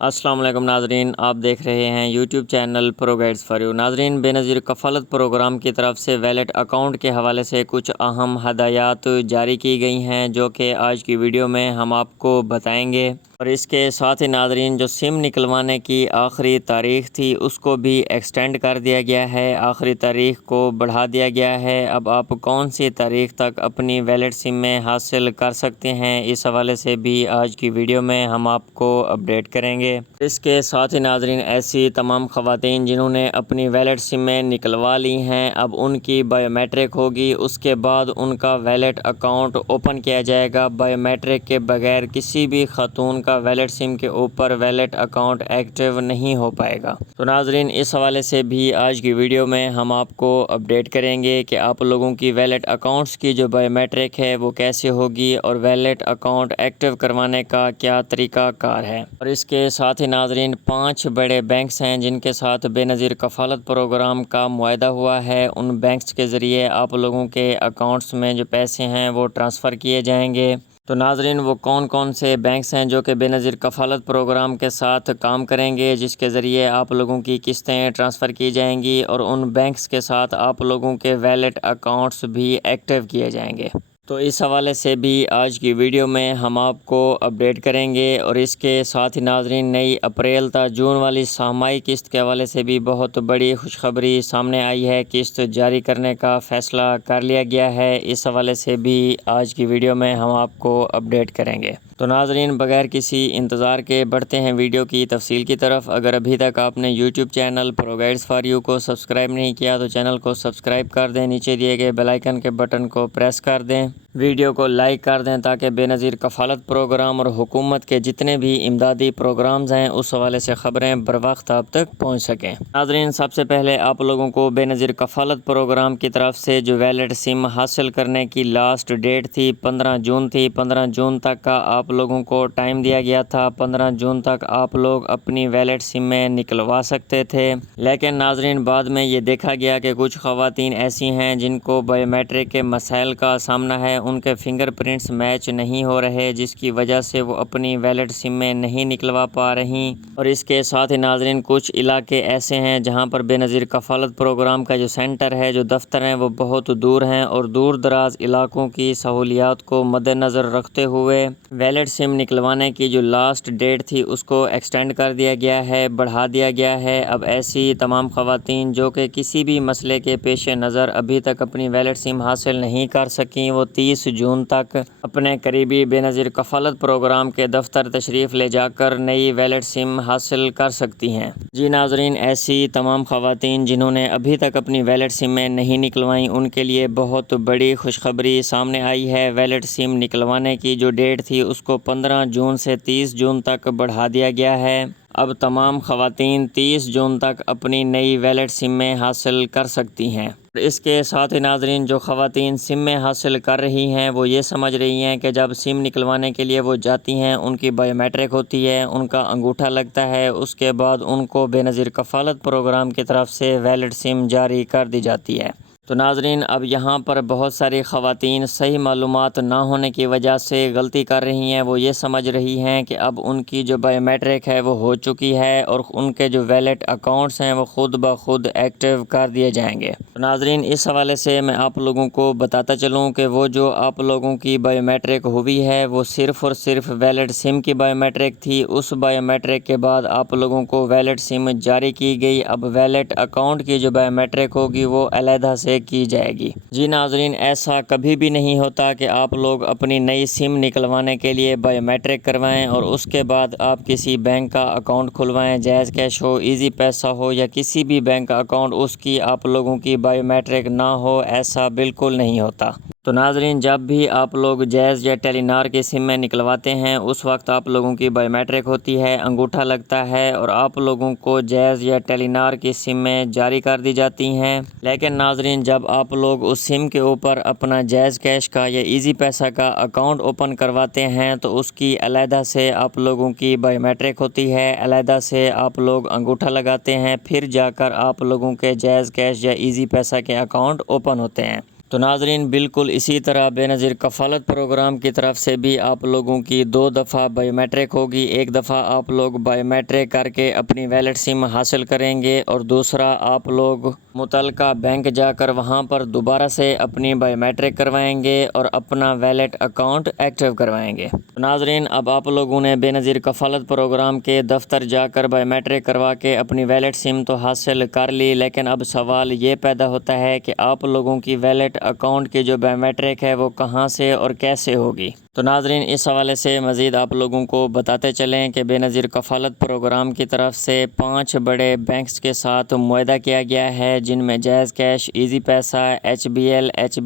السلام علیکم ناظرین، آپ دیکھ رہے ہیں YouTube channel pro guides for you. ناظرین، بے نظیر کفالت پروگرام کی طرف سے ویلٹ اکاؤنٹ کے حوالے سے کچھ اہم ہدایات جاری کی گئی ہیں جو کہ آج کی ویڈیو میں ہم آپ کو بتائیں گے، اور اس کے ساتھ ہی ناظرین جو سم نکلوانے کی آخری تاریخ تھی اس کو بھی ایکسٹینڈ کر دیا گیا ہے، آخری تاریخ کو بڑھا دیا گیا ہے۔ اب آپ کون سی تاریخ تک اپنی ویلٹ سم میں حاصل کر سکتے ہیں، اس حوالے سے بھی آج کی ویڈیو میں ہم آپ کو اپڈیٹ کریں گے۔ اس کے ساتھ ہی ناظرین ایسی تمام خواتین جنہوں نے اپنی ویلٹ سم میں نکلوا لی ہیں، اب ان کی بایو میٹرک ہوگی، اس کے بعد ان کا ویلٹ اکاؤنٹ اوپن کیا جائے گا۔ بایو میٹرک کے بغیر کسی بھی خاتون کا ویلٹ سم کے اوپر ویلٹ اکاؤنٹ ایکٹیو نہیں ہو پائے گا۔ تو ناظرین اس حوالے سے بھی آج کی ویڈیو میں ہم آپ کو اپڈیٹ کریں گے کہ آپ لوگوں کی ویلٹ اکاؤنٹس کی جو بایو میٹرک ہے وہ کیسے ہوگی اور ویلٹ اکاؤنٹ ایکٹیو کروانے کا کیا طریقہ کار ہے۔ اور اس کے ساتھ ہی ناظرین 5 بڑے بینکس ہیں جن کے ساتھ بے نظیر کفالت پروگرام کا معاہدہ ہوا ہے، ان بینکس کے ذریعے آپ لوگوں کے اکاؤنٹس میں جو پیسے ہیں وہ ٹرانسفر کیے جائیں گے۔ تو ناظرین وہ کون سے بینکس ہیں جو کہ بے نظیر کفالت پروگرام کے ساتھ کام کریں گے، جس کے ذریعے آپ لوگوں کی قسطیں ٹرانسفر کی جائیں گی اور ان بینکس کے ساتھ آپ لوگوں کے ویلٹ اکاؤنٹس بھی ایکٹیو کیے جائیں گے۔ تو اس حوالے سے بھی آج کی ویڈیو میں ہم آپ کو اپڈیٹ کریں گے، اور اس کے ساتھ ہی ناظرین نئی اپریل تا جون والی سہمائی قسط کے حوالے سے بھی بہت بڑی خوشخبری سامنے آئی ہے۔ قسط جاری کرنے کا فیصلہ کر لیا گیا ہے، اس حوالے سے بھی آج کی ویڈیو میں ہم آپ کو اپڈیٹ کریں گے۔ تو ناظرین بغیر کسی انتظار کے بڑھتے ہیں ویڈیو کی تفصیل کی طرف۔ اگر ابھی تک آپ نے YouTube channel pro guides for you کو سبسکرائب نہیں کیا تو چینل کو سبسکرائب کر دیں، نیچے دیے گئے بیل آئیکن کے بٹن کو پریس کر دیں، ویڈیو کو لائک کر دیں تاکہ بے نظیر کفالت پروگرام اور حکومت کے جتنے بھی امدادی پروگرامز ہیں اس حوالے سے خبریں بر وقت آپ تک پہنچ سکیں۔ ناظرین سب سے پہلے آپ لوگوں کو بے نظیر کفالت پروگرام کی طرف سے جو ویلٹ سم حاصل کرنے کی لاسٹ ڈیٹ تھی 15 جون تھی، 15 جون تک کا آپ لوگوں کو ٹائم دیا گیا تھا۔ 15 جون تک آپ لوگ اپنی ویلٹ سم میں نکلوا سکتے تھے، لیکن ناظرین بعد میں یہ دیکھا گیا کہ کچھ خواتین ایسی ہیں جن کو بایو میٹرک کے مسائل کا سامنا ہے، ان کے فنگر پرنٹس میچ نہیں ہو رہے، جس کی وجہ سے وہ اپنی ویلٹ سم میں نہیں نکلوا پا رہی۔ اور اس کے ساتھ ہی ناظرین کچھ علاقے ایسے ہیں جہاں پر بے نظیر کفالت پروگرام کا جو سینٹر ہے، جو دفتر ہیں، وہ بہت دور ہیں، اور دور دراز علاقوں کی سہولیات کو مد نظر رکھتے ہوئے ویلٹ سم نکلوانے کی جو لاسٹ ڈیٹ تھی اس کو ایکسٹینڈ کر دیا گیا ہے، بڑھا دیا گیا ہے۔ اب ایسی تمام خواتین جو کہ کسی بھی مسئلے کے پیش نظر ابھی تک اپنی ویلٹ سم حاصل نہیں کر سکیں، وہ 30 جون تک اپنے قریبی بے نظیر کفالت پروگرام کے دفتر تشریف لے جا کر نئی ویلٹ سم حاصل کر سکتی ہیں۔ جی ناظرین ایسی تمام خواتین جنہوں نے ابھی تک اپنی ویلٹ سم میں نہیں نکلوائیں ان کے لیے بہت بڑی خوشخبری سامنے آئی ہے۔ ویلٹ سم نکلوانے کی جو ڈیٹ تھی اس کو 15 جون سے 30 جون تک بڑھا دیا گیا ہے۔ اب تمام خواتین 30 جون تک اپنی نئی ویلٹ سم میں حاصل کر سکتی ہیں۔ اس کے ساتھ ہی ناظرین جو خواتین سم میں حاصل کر رہی ہیں وہ یہ سمجھ رہی ہیں کہ جب سم نکلوانے کے لیے وہ جاتی ہیں ان کی بایو میٹرک ہوتی ہے، ان کا انگوٹھا لگتا ہے، اس کے بعد ان کو بے نظیر کفالت پروگرام کی طرف سے ویلٹ سم جاری کر دی جاتی ہے۔ تو ناظرین اب یہاں پر بہت ساری خواتین صحیح معلومات نہ ہونے کی وجہ سے غلطی کر رہی ہیں، وہ یہ سمجھ رہی ہیں کہ اب ان کی جو بایو میٹرک ہے وہ ہو چکی ہے اور ان کے جو ویلٹ اکاؤنٹس ہیں وہ خود بخود ایکٹیو کر دیے جائیں گے۔ تو ناظرین اس حوالے سے میں آپ لوگوں کو بتاتا چلوں کہ وہ جو آپ لوگوں کی بایو میٹرک ہوئی ہے وہ صرف اور صرف ویلٹ سم کی بایو میٹرک تھی۔ اس بایو میٹرک کے بعد آپ لوگوں کو ویلٹ سم جاری کی گئی، اب ویلٹ اکاؤنٹ کی جو بایو میٹرک ہوگی وہ علیحدہ سے کی جائے گی۔ جی ناظرین ایسا کبھی بھی نہیں ہوتا کہ آپ لوگ اپنی نئی سم نکلوانے کے لیے بایو میٹرک کروائیں اور اس کے بعد آپ کسی بینک کا اکاؤنٹ کھلوائیں، جائز کیش ہو، ایزی پیسہ ہو یا کسی بھی بینک کا اکاؤنٹ، اس کی آپ لوگوں کی بایو میٹرک نہ ہو، ایسا بالکل نہیں ہوتا۔ تو ناظرین جب بھی آپ لوگ جائز یا ٹیلی نار کی سم میں نکلواتے ہیں اس وقت آپ لوگوں کی بایو میٹرک ہوتی ہے، انگوٹھا لگتا ہے اور آپ لوگوں کو جائز یا ٹیلی نار کی سم میں جاری کر دی جاتی ہیں۔ لیکن ناظرین جب آپ لوگ اس سم کے اوپر اپنا جائز کیش کا یا ایزی پیسہ کا اکاؤنٹ اوپن کرواتے ہیں تو اس کی علیحدہ سے آپ لوگوں کی بایو میٹرک ہوتی ہے، علیحدہ سے آپ لوگ انگوٹھا لگاتے ہیں، پھر جا کر آپ لوگوں کے جائز کیش یا ایزی پیسہ کے اکاؤنٹ اوپن ہوتے ہیں۔ تو ناظرین بالکل اسی طرح بے نظیر کفالت پروگرام کی طرف سے بھی آپ لوگوں کی 2 دفعہ بائیو میٹرک ہوگی۔ ایک دفعہ آپ لوگ بائیو میٹرک کر کے اپنی ویلٹ سم حاصل کریں گے اور دوسرا آپ لوگ متعلقہ بینک جا کر وہاں پر دوبارہ سے اپنی بائیو میٹرک کروائیں گے اور اپنا ویلٹ اکاؤنٹ ایکٹیو کروائیں گے۔ ناظرین اب آپ لوگوں نے بے نظیر کفالت پروگرام کے دفتر جا کر بائیو میٹرک کروا کے اپنی ویلٹ سم تو حاصل کر لی، لیکن اب سوال یہ پیدا ہوتا ہے کہ آپ لوگوں کی ویلٹ اکاؤنٹ کی جو بائیو میٹرک ہے وہ کہاں سے اور کیسے ہوگی۔ تو ناظرین اس حوالے سے مزید آپ لوگوں کو بتاتے چلیں کہ بے نظیر کفالت پروگرام کی طرف سے 5 بڑے بینکس کے ساتھ معاہدہ کیا گیا ہے، جن میں JazzCash, Easypaisa, H B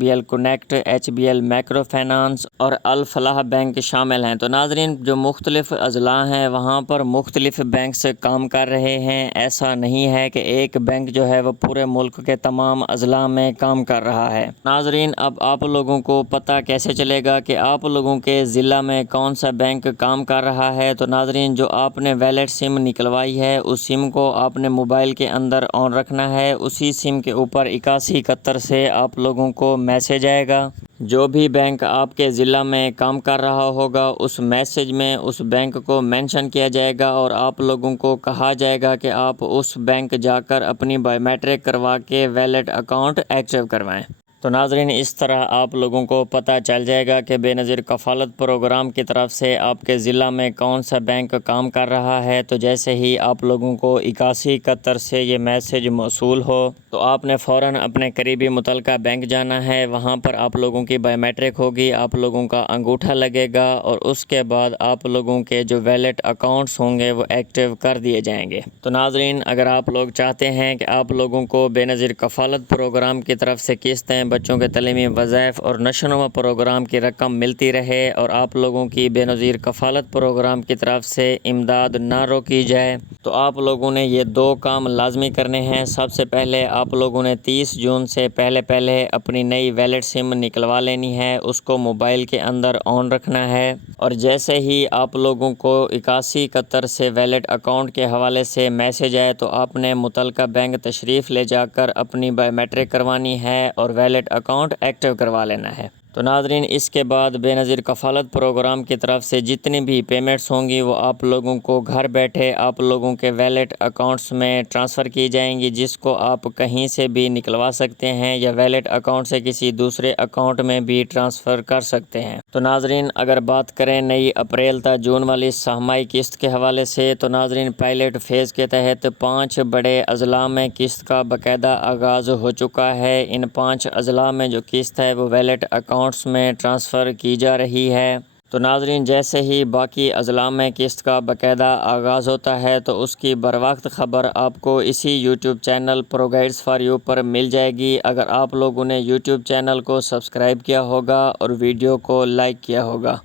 L connect, H B L microfinance اور الفلاح بینک شامل ہیں۔ تو ناظرین جو مختلف اضلاع ہیں وہاں پر مختلف بینکس کام کر رہے ہیں، ایسا نہیں ہے کہ ایک بینک جو ہے وہ پورے ملک کے تمام اضلاع میں کام کر رہا ہے۔ ناظرین اب آپ لوگوں کو پتہ کیسے چلے گا کہ آپ لوگوں کے ضلع میں کون سا بینک کام کر رہا ہے؟ تو ناظرین جو آپ نے ویلٹ سم نکلوائی ہے اس سم کو آپ نے موبائل کے اندر آن رکھنا ہے، اسی سم کے اوپر 8171 سے آپ لوگوں کو میسج آئے گا۔ جو بھی بینک آپ کے ضلع میں کام کر رہا ہوگا اس میسج میں اس بینک کو مینشن کیا جائے گا اور آپ لوگوں کو کہا جائے گا کہ آپ اس بینک جا کر اپنی بائیو میٹرک کروا کے ویلٹ اکاؤنٹ ایکٹیو کروائیں۔ تو ناظرین اس طرح آپ لوگوں کو پتہ چل جائے گا کہ بے نظیر کفالت پروگرام کی طرف سے آپ کے ضلع میں کون سا بینک کام کر رہا ہے۔ تو جیسے ہی آپ لوگوں کو 8171 سے یہ میسج موصول ہو تو آپ نے فوراً اپنے قریبی متعلقہ بینک جانا ہے، وہاں پر آپ لوگوں کی بائیو میٹرک ہوگی، آپ لوگوں کا انگوٹھا لگے گا اور اس کے بعد آپ لوگوں کے جو ویلٹ اکاؤنٹس ہوں گے وہ ایکٹیو کر دیے جائیں گے۔ تو ناظرین اگر آپ لوگ چاہتے ہیں کہ آپ لوگوں کو بے نظیر کفالت پروگرام کی طرف سے قسطیں، بچوں کے تعلیمی وظائف اور نشو و نما پروگرام کی رقم ملتی رہے اور آپ لوگوں کی بے نظیر کفالت پروگرام کی طرف سے امداد نہ روکی جائے، تو آپ لوگوں نے یہ 2 کام لازمی کرنے ہیں۔ سب سے پہلے آپ لوگوں نے 30 جون سے پہلے اپنی نئی ویلٹ سم نکلوا لینی ہے، اس کو موبائل کے اندر آن رکھنا ہے اور جیسے ہی آپ لوگوں کو 8171 سے ویلٹ اکاؤنٹ کے حوالے سے میسج آئے تو آپ نے متعلقہ بینک تشریف لے جا کر اپنی بائیو میٹرک کروانی ہے اور ویلٹ اکاؤنٹ ایکٹیو کروا لینا ہے۔ تو ناظرین اس کے بعد بے نظیر کفالت پروگرام کی طرف سے جتنی بھی پیمنٹس ہوں گی وہ آپ لوگوں کو گھر بیٹھے آپ لوگوں کے ویلٹ اکاؤنٹس میں ٹرانسفر کی جائیں گی، جس کو آپ کہیں سے بھی نکلوا سکتے ہیں یا ویلٹ اکاؤنٹ سے کسی دوسرے اکاؤنٹ میں بھی ٹرانسفر کر سکتے ہیں۔ تو ناظرین اگر بات کریں نئی اپریل تا جون والی سہمائی قسط کے حوالے سے تو ناظرین پائلٹ فیز کے تحت 5 بڑے اضلاع میں قسط کا باقاعدہ آغاز ہو چکا ہے۔ ان 5 اضلاع میں جو قسط ہے وہ ویلٹ اکاؤنٹس میں ٹرانسفر کی جا رہی ہے۔ تو ناظرین جیسے ہی باقی اضلاع میں قسط کا باقاعدہ آغاز ہوتا ہے تو اس کی بروقت خبر آپ کو اسی YouTube channel pro guides for you پر مل جائے گی، اگر آپ لوگوں نے یوٹیوب چینل کو سبسکرائب کیا ہوگا اور ویڈیو کو لائک کیا ہوگا۔